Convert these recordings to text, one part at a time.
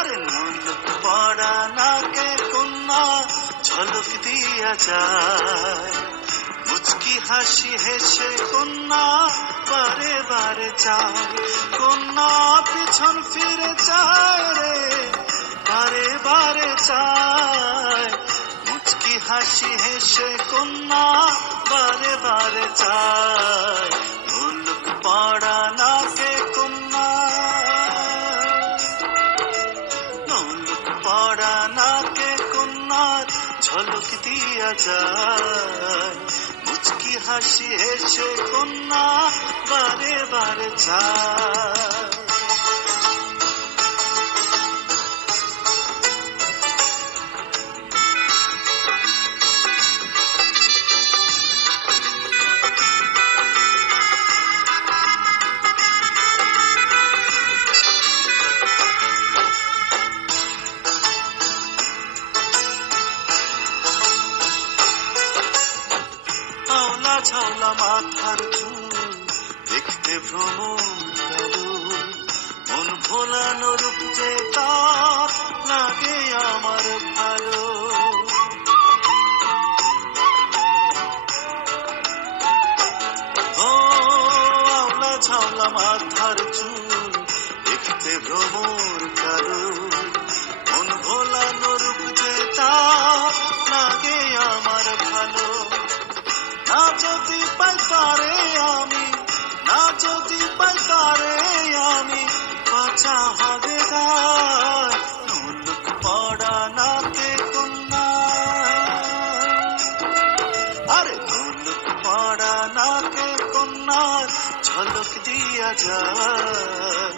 আরে মুলুক পড়া নাকে কন্যা ঝলক দিয়া যায়, মুচকি হাসি হেসে কন্যা বারে বারে চায়, কন্যা পিছন ফিরে চায় রে বারে বারে চায়, মুচকি হাসি হেসে কন্যা বারে বারে চায়, মুলুক পড়া নাকে কন্যা। মুলুক পড়া নাকে কন্যার ঝলক দিয়া যায়, মুচকি হাসি হেসে কন্যা বারে বারে চায়। আওলা ঝাওলা মাথার চুল দেখতে ভ্রমণ কালো, মন ভোলানো রূপ যে তার লাগে আমার ভালো। ও আওলা ঝাওলা মাথার চুল দেখতে ভ্রমণ কালো, মন ভোলানো রূপ যে তার লাগে আমার ভালো। না যদি পাই তারে আমি, না যদি পাই তারে আমি, বাঁচা হবে গায় মুলুক পড়া নাকে কন্যা। আরে মুলুক পড়া নাকে কন্যার ঝলক দিয়া যায়,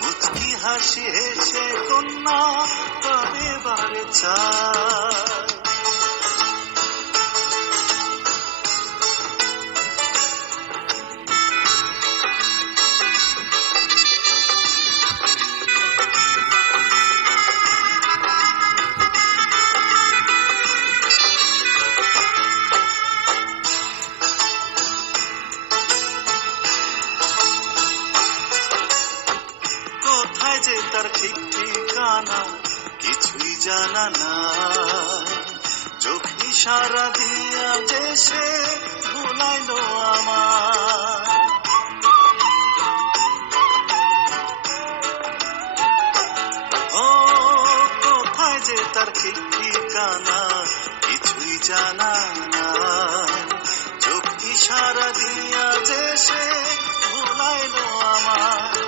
মুচকি হাসি হেসে কন্যা বারে বারে চায়। কোথায় যে তার ঠিক ঠিকানা কিছুই জানা নাই, চোখ ইশারা দিয়া যে সে ভুলাইলো আমায়। ও কোথায় যে তার ঠিক ঠিকানা কিছুই জানা নাই, চোখ ইশারা দিয়া যে সে ভুলাইলো আমায়।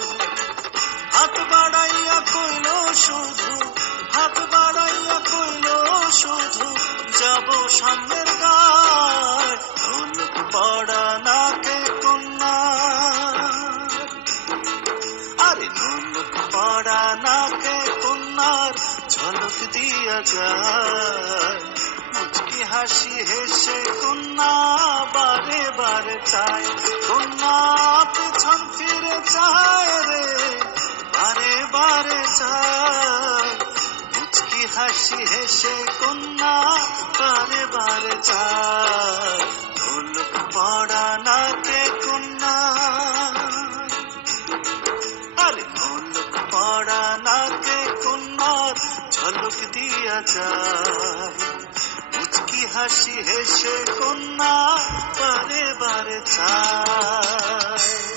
হাত বাড়াইয়া কইল শুধু, হাত বাড়াইয়া কইল শুধু, যাব সামনের গায় মুলুক পড়া নাকে কন্যা। আরে মুলুক পড়া নাকে কন্যার ঝলক দিয়া যায়, মুচকি হাসি হেসে কন্যা বারে বারে চায়, কন্যা পিছন ফিরে চায় রে বারে বারে চায়, মুচকি হাসি হেসে কন্যা বারে বারে চায়, মুলুক পড়া নাকে কন্যা। আরে মুলুক পড়া নাকে কন্যার ঝলক দিয়া যায়, মুচকি হাসি হেসে কন্যা বারে বারে চায়।